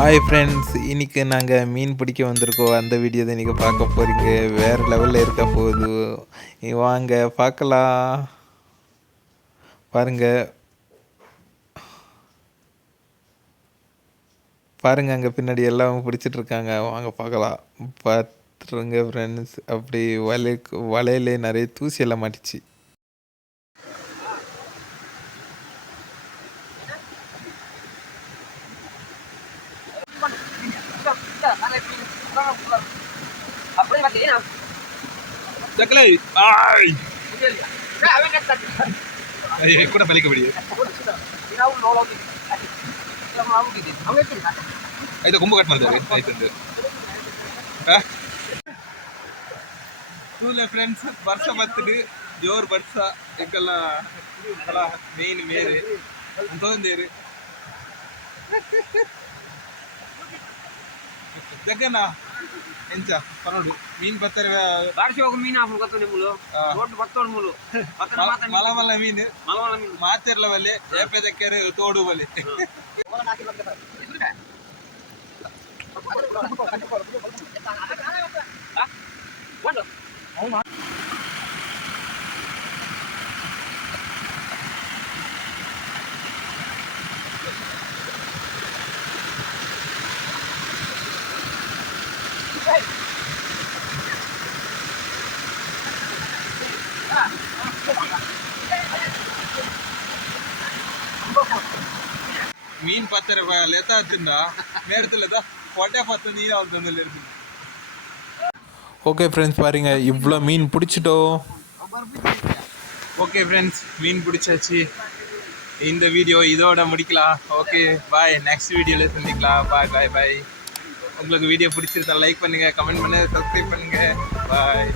Hi friends, இன்றைக்கி நாங்கள் மீன் பிடிக்க வந்திருக்கோம். அந்த வீடியோ தான் இன்றைக்கி பார்க்க போகிறீங்க. வேறு லெவலில் இருக்க போகுது. வாங்க பார்க்கலாம். பாருங்கள் அங்கே பின்னாடி எல்லாம் பிடிச்சிட்ருக்காங்க. வாங்க பார்க்கலாம். பார்த்துருங்க ஃப்ரெண்ட்ஸ். அப்படி வலையிலே நிறைய தூசி எல்லாம் மாட்டிச்சு. கூட பலிக்க முடியும் అయితే గుమ్మ కట్టమని ಸ್ಕೂಲ್ ಫ್ರೆಂಡ್ಸ್ ವರ್ಷ ಬರ್ತದೆ ಜೋರು ವರ್ಷ ಈಗೆಲ್ಲ ಮೇನ್ ಮೇರೆ ಅಂತಂದೇರು ಜಗನಾ ಎಂಚ ಪರಡು ಮೀನ್ ಬರ್ತಾರೆ ಬಾರಿಸಿ ಹೋಗು ಮೀನು ಹಾಕಿ ಗೊತ್ತು ನಿಮ್ಮಳು ದೊಡ್ಡ ಬತ್ತೋಡು ಮುಳು ಮಲಮಲ್ಲ ಮೀನು ಮಾತಿರ್ಲ ಬಲ್ಲೆ ಏಪೆದಕ್ಕೆರೆ ತೋಡು ಬಲೆ மீன் 10 ரூபாய் லேத்தா இருந்தா நேரத்துல தான் கொட்டை 10 நீ வந்து இருக்கு. ஓகே ஃப்ரெண்ட்ஸ், பாருங்க இவ்வளோ மீன் பிடிச்சிட்டோம். ஓகே ஃப்ரெண்ட்ஸ், மீன் பிடிச்சாச்சு. இந்த வீடியோ இதோட முடிக்கலாம். ஓகே பாய், நெக்ஸ்ட் வீடியோவில் சந்திக்கலாம். பாய் பாய் பாய். உங்களுக்கு வீடியோ பிடிச்சிருந்தா லைக் பண்ணுங்கள், கமெண்ட் பண்ணுங்கள், சப்ஸ்கிரைப் பண்ணுங்கள். பாய்.